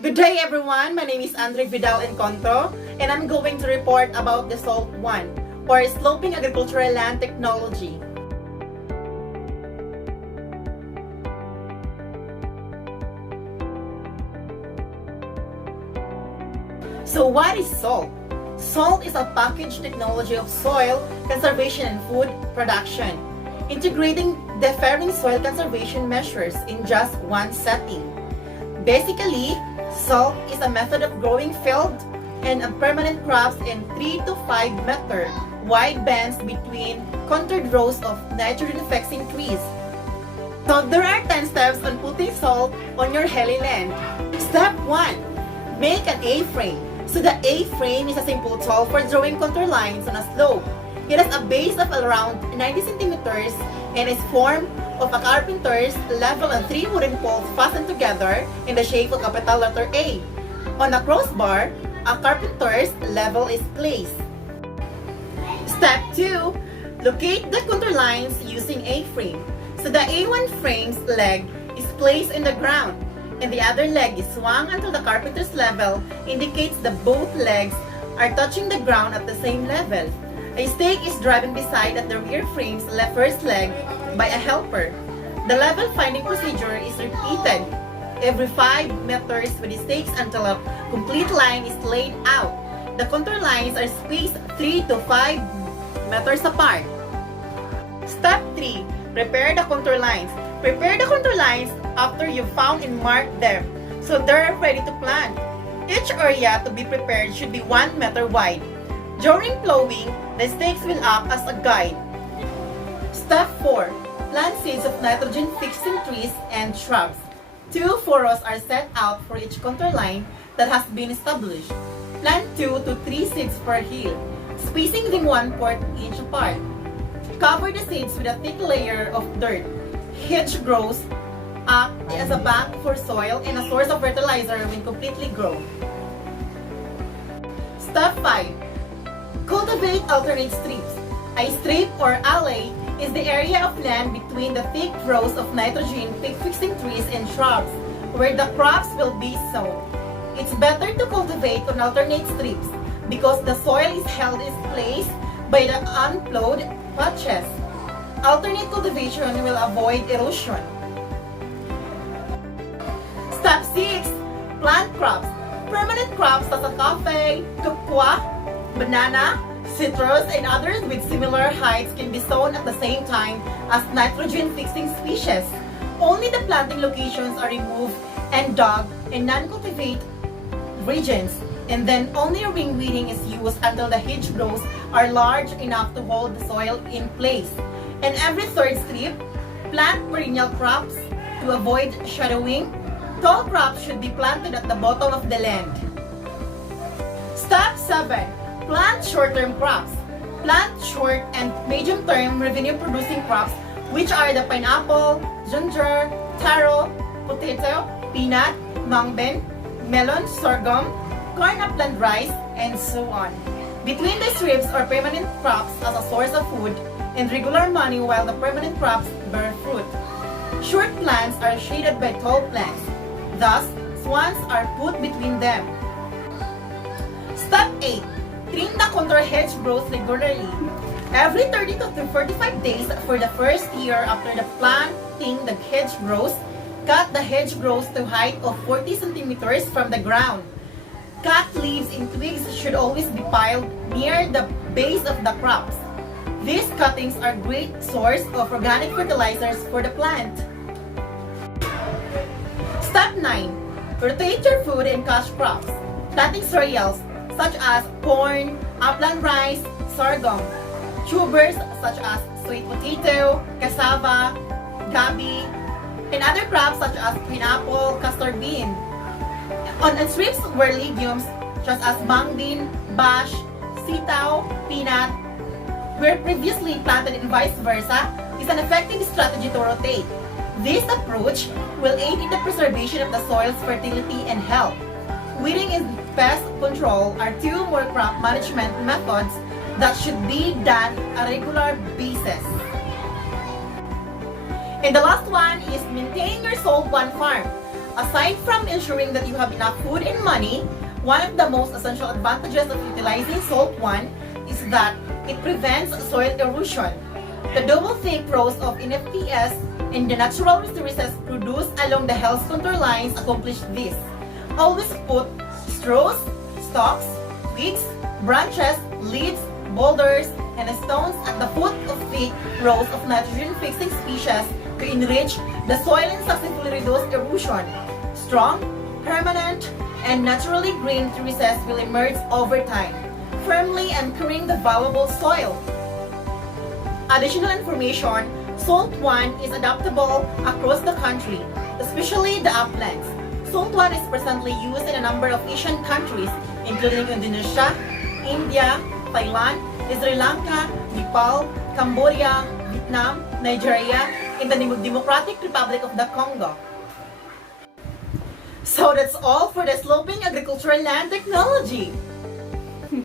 Good day everyone, my name is Andre Vidal Encontro and I'm going to report about the SALT 1 or Sloping Agricultural Land Technology. So what is SALT? SALT is a packaged technology of soil conservation and food production, integrating differing soil conservation measures in just one setting. Basically, SALT is a method of growing field and permanent crops in 3 to 5 meter wide bands between contoured rows of nitrogen-fixing trees. So there are 10 steps on putting SALT on your hilly land. Step 1. Make an A-frame. So the A-frame is a simple tool for drawing contour lines on a slope. It has a base of around 90 centimeters and is formed of a carpenter's level and 3 wooden poles fastened together in the shape of capital letter A. On a crossbar, a carpenter's level is placed. Step 2. Locate the contour lines using A-frame. So the A1 frame's leg is placed in the ground, and the other leg is swung until the carpenter's level indicates that both legs are touching the ground at the same level. A stake is driven beside at the rear frame's first leg by a helper. The level finding procedure is repeated every 5 meters with the stakes until a complete line is laid out. The contour lines are spaced 3 to 5 meters apart. Step 3. Prepare the contour lines. Prepare the contour lines after you've found and marked them, so they're ready to plant. Each area to be prepared should be 1 meter wide. During plowing, the stakes will act as a guide. Step 4. Plant seeds of nitrogen-fixing trees and shrubs. 2 furrows are set out for each contour line that has been established. Plant 2 to 3 seeds per hill, spacing them 1/4 inch apart. Cover the seeds with a thick layer of dirt. Hedge grows act as a bank for soil and a source of fertilizer when completely grown. Step 5. Cultivate alternate strips. A strip or alley is the area of land between the thick rows of nitrogen-fixing trees and shrubs where the crops will be sown. It's better to cultivate on alternate strips because the soil is held in place by the unplowed patches. Alternate cultivation will avoid erosion. Step 6. Plant crops. Permanent crops such as coffee, cocoa, banana, citrus, and others with similar heights can be sown at the same time as nitrogen-fixing species. Only the planting locations are removed and dug in non-cultivate regions, and then only ring weeding is used until the hedgerows are large enough to hold the soil in place. And every third strip, plant perennial crops to avoid shadowing. Tall crops should be planted at the bottom of the land. Step 7. Plant short-term crops. Plant short and medium-term revenue-producing crops, which are the pineapple, ginger, taro, potato, peanut, mangben, melon, sorghum, corn upland rice, and so on. Between the strips are permanent crops as a source of food and regular money, while the permanent crops bear fruit. Short plants are shaded by tall plants. Thus, swans are put between them. Step 8. Trim the contour hedgerows regularly. Every 30 to 45 days for the first year after the planting the hedgerows, cut the hedgerows to a height of 40 centimeters from the ground. Cut leaves and twigs should always be piled near the base of the crops. These cuttings are a great source of organic fertilizers for the plant. Step 9. Rotate your food and cash crops. Planting cereals such as corn, upland rice, sorghum. Tubers such as sweet potato, cassava, gabi, and other crops such as pineapple, castor bean. On strips were legumes such as mung bean, bash, sitaw, peanut, were previously planted and vice versa, is an effective strategy to rotate. This approach will aid in the preservation of the soil's fertility and health. Weeding and pest control are 2 more crop management methods that should be done on a regular basis. And the last one is maintain your SALT 1 farm. Aside from ensuring that you have enough food and money, one of the most essential advantages of utilizing Salt 1 is that it prevents soil erosion. The double thick rows of NFPS and the natural resources produced along the health contour lines accomplish this. Always put straws, stalks, twigs, branches, leaves, boulders, and stones at the foot of thick rows of nitrogen-fixing species to enrich the soil and successfully reduce erosion. Strong, permanent, and naturally green terraces will emerge over time, firmly anchoring the valuable soil. Additional information, Salt 1 is adaptable across the country, especially the uplands. Salt 1 is presently used in a number of Asian countries, including Indonesia, India, Thailand, Sri Lanka, Nepal, Cambodia, Vietnam, Nigeria, and the Democratic Republic of the Congo. So that's all for the sloping agricultural land technology.